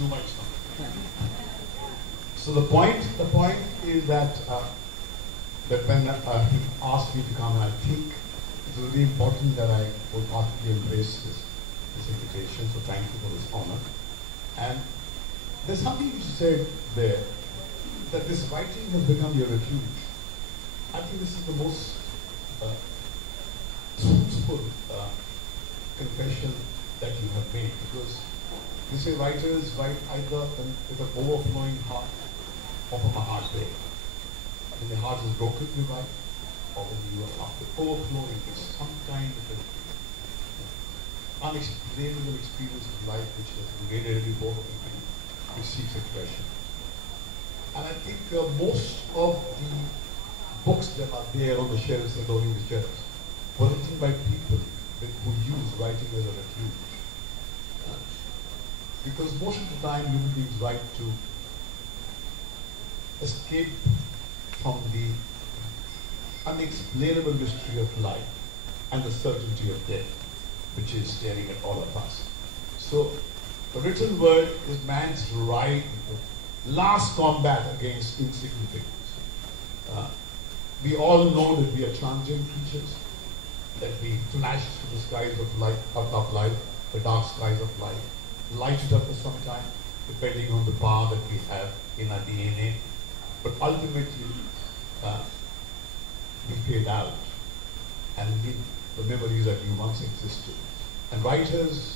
too much now. So the point is that when he asked me to come, I think it's really important that I wholeheartedly embrace this invitation. So thank you for this honor. And there's something you said there, that this writing has become your refuge. I think this is the most truthful confession that you have made, because you say writers write either with an overflowing heart or from a heart break. When the heart is broken, you write, or when you are after overflowing, it's some kind of an unexplainable experience of life which has invaded every bone of you, which seeks expression. And I think most of the books that are there on the shelves and on the shelves were written by people who use writing as a refuge. Because most of the time human beings write to escape from the unexplainable mystery of life and the certainty of death, which is staring at all of us. So the written word is man's last combat against insignificance. We all know that we are transient creatures, that we flash through the skies of life, the dark skies of life, light it up for some time, depending on the power that we have in our DNA. But ultimately, we fade out and leave the memories that you once existed. And writers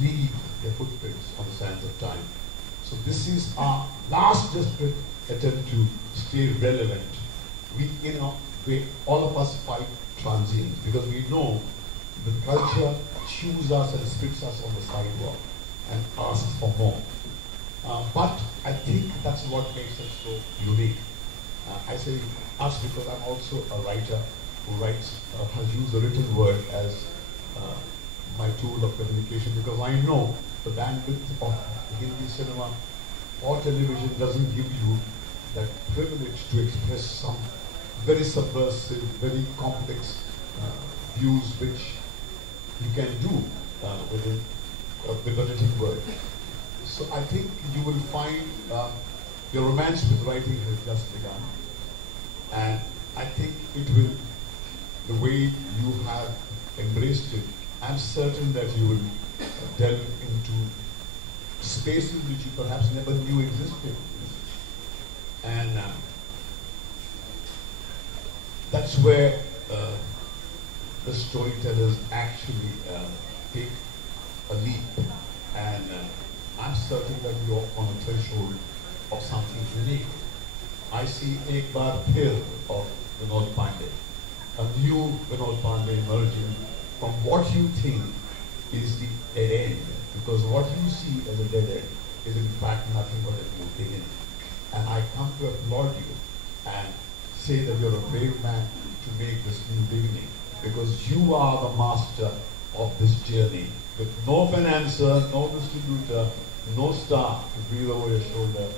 leave their footprints on the sands of time. So this is our last desperate attempt to stay relevant. We all of us fight transience because we know the culture chews us and spits us on the sidewalk and asks for more. But I think that's what makes us so unique. I say us because I'm also a writer who has used the written word as my tool of communication, because I know the bandwidth of Hindi cinema or television doesn't give you that privilege to express some very subversive, very complex views which you can do with the written word. So I think you will find your romance with writing has just begun. And I think it will, the way you have embraced it, I'm certain that you will delve into spaces which you perhaps never knew existed. And that's where the storytellers actually take a leap. And I'm certain that you're on a threshold of something unique. I see Ek Baar Phir of Vinod Pande, a new Vinod Pande emerging from what you think is the dead end, because what you see as a dead end is in fact nothing but a new beginning. And I come to applaud you and say that you're a brave man to make this new beginning, because you are the master of this journey, with no financer, no distributor, no star to breathe over your shoulder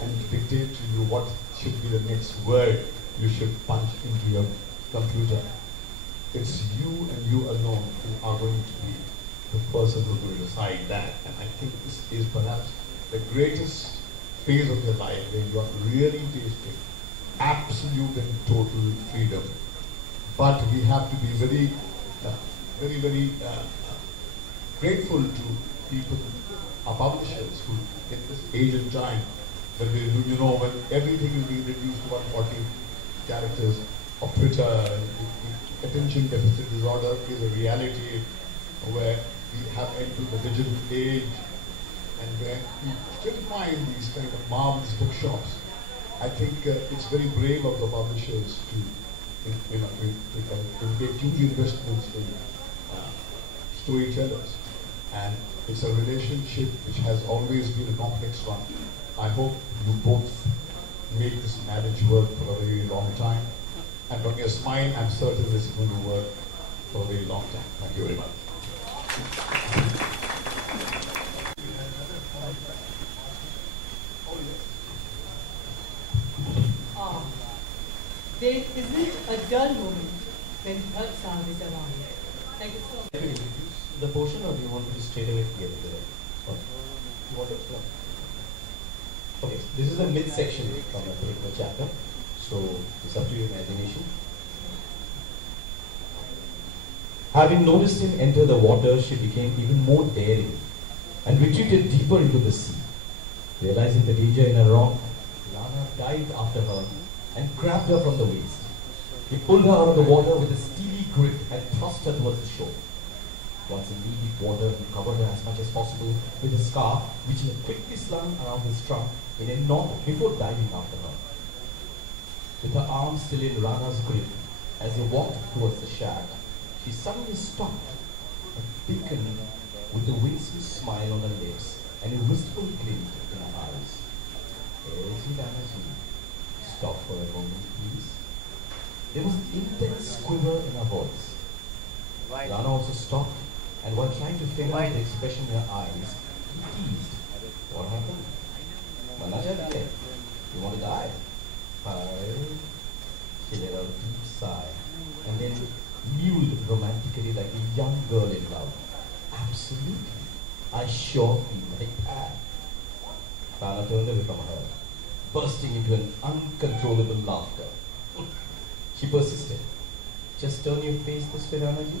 and dictate to you what should be the next word you should punch into your computer. It's you and you alone who are going to be the person who will decide that. And I think this is perhaps the greatest phase of your life where you are really tasting absolute and total freedom. But we have to be very grateful to people, our publishers, who in this age and time, when when everything is being reduced to 140 characters of Twitter, attention deficit disorder is a reality where we have entered the digital age, and where we still find these kind of marvelous bookshops. I think it's very brave of the publishers to make huge investments in storytellers, and it's a relationship which has always been a complex one. I hope you both make this marriage work for a very long time, and from your smile, I'm certain this is going to work for a very long time. Thank you very much. There isn't a dull moment when Bhatt sound is around. Thank you so much. The portion, or do you want to straight away get into it? want to explain? Okay, this is a mid-section from a particular chapter, so it's up to your imagination. Having noticed him enter the water, she became even more daring and retreated deeper into the sea. Realizing the danger in her wrong, Lana dived after her and grabbed her from the waist. He pulled her out of the water with a steely grip and thrust her towards the shore. Once in knee-deep water, he covered her as much as possible with a scarf which he had quickly slung around his trunk in a knot before diving after her. With her arms still in Rana's grip, as they walked towards the shack, she suddenly stopped and beckoned with a winsome smile on her lips and a wistful glint in her eyes. Stop for a moment, please. There was an intense quiver in her voice. Rana also stopped, and while trying to figure out the expression in her eyes, he teased. What happened? You want to die? She let out a deep sigh, and then mewed romantically like a young girl in love. Absolutely. I sure feel like that. Rana turned away from her, bursting into an uncontrollable laughter. She persisted. Just turn your face this way, Ranaji.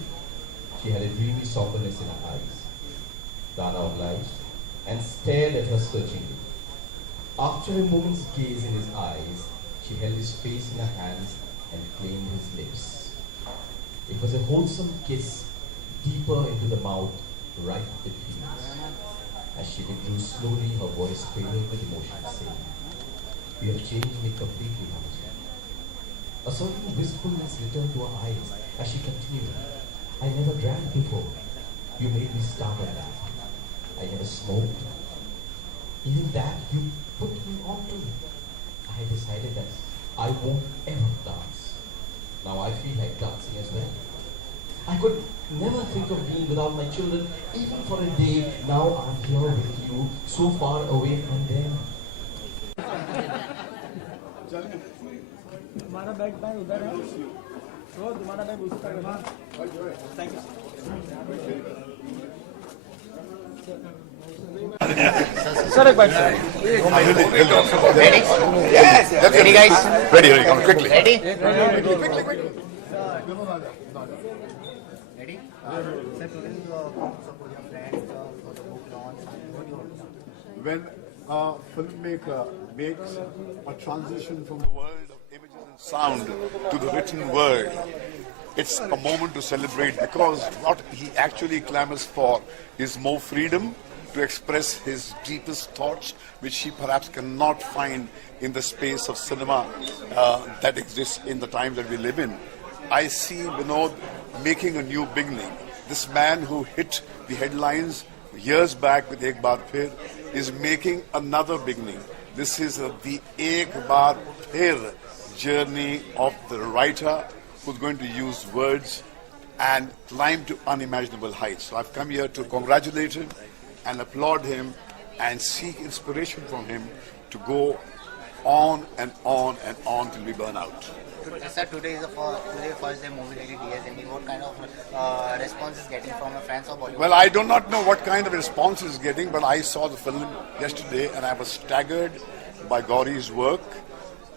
She had a dreamy somberness in her eyes. Rana obliged and stared at her searchingly. After a moment's gaze in his eyes, she held his face in her hands and claimed his lips. It was a wholesome kiss, deeper into the mouth, right with feelings. As she withdrew slowly, her voice trembled with emotion, saying, "You have changed me completely, Ranaji." A certain wistfulness returned to her eyes as she continued. "I never drank before. You made me starve on that. I never smoked. Even that you put me on to. I decided that I won't ever dance. Now I feel like dancing as well. I could never think of being without my children, even for a day. Now I'm here with you, so far away from them." तुम्हारा bag भाई उधर है तो तुम्हारा bag उसी तरफ है thank you sir एक बार Ready? Yes. Ready, guys? Ready, come quickly. Ready? Quickly. Ready? Sir, today you support your friends for the book launch. What do you want to say? When a filmmaker makes a transition from the world of images and Sound to the written word. It's a moment to celebrate because what he actually clamors for is more freedom to express his deepest thoughts, which he perhaps cannot find in the space of cinema that exists in the times that we live in. I see Vinod making a new beginning. This man who hit the headlines years back with Ek Baar Phir is making another beginning. This is the Ek Baar Phir journey of the writer who's going to use words and climb to unimaginable heights. So I've come here to congratulate him and applaud him and seek inspiration from him to go on and on and on till we burn out. Sir, today is the first day movie release DSMB. What kind of response is getting from the fans of Bollywood? Well, I do not know what kind of response it's getting, but I saw the film yesterday and I was staggered by Gauri's work.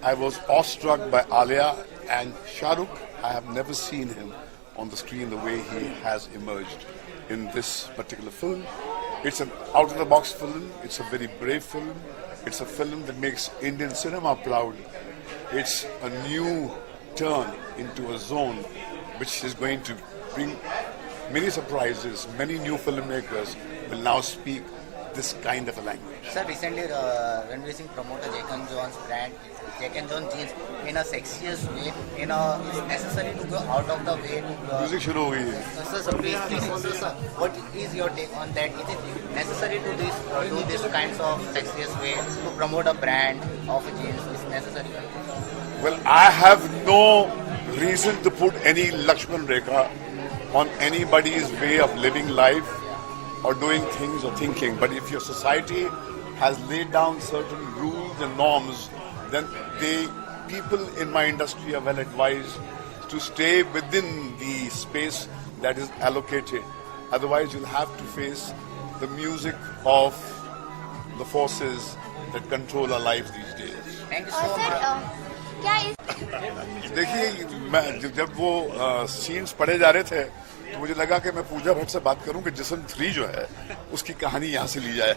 I was awestruck by Alia and Shah Rukh. I have never seen him on the screen the way he has emerged in this particular film. It's an out-of-the-box film. It's a very brave film. It's a film that makes Indian cinema proud. It's a new turn into a zone which is going to bring many surprises. Many new filmmakers will now speak this kind of a language. Sir, recently Ranveer Singh promoted Jack and Jones brand, Jack and Jones jeans in a sexiest way. It's necessary to go out of the way to. Music shuru ho gayi hai. Sir, please, sir, what is your take on that? Is it necessary to do this kinds of sexiest way to promote a brand of jeans? Is necessary? Well, I have no reason to put any Lakshman Rekha on anybody's way of living life or doing things or thinking. But if your society has laid down certain rules and norms, then people in my industry are well advised to stay within the space that is allocated. Otherwise, you'll have to face the music of the forces that control our lives these days. Thank you so और much. Sir क्या इस देखिए, मैं जब वो scenes पढ़े जा रहे थे तो मुझे लगा कि मैं पूजा भट्ट से बात करूं कि जिस्म 3 जो है उसकी कहानी यहाँ से ली जाए।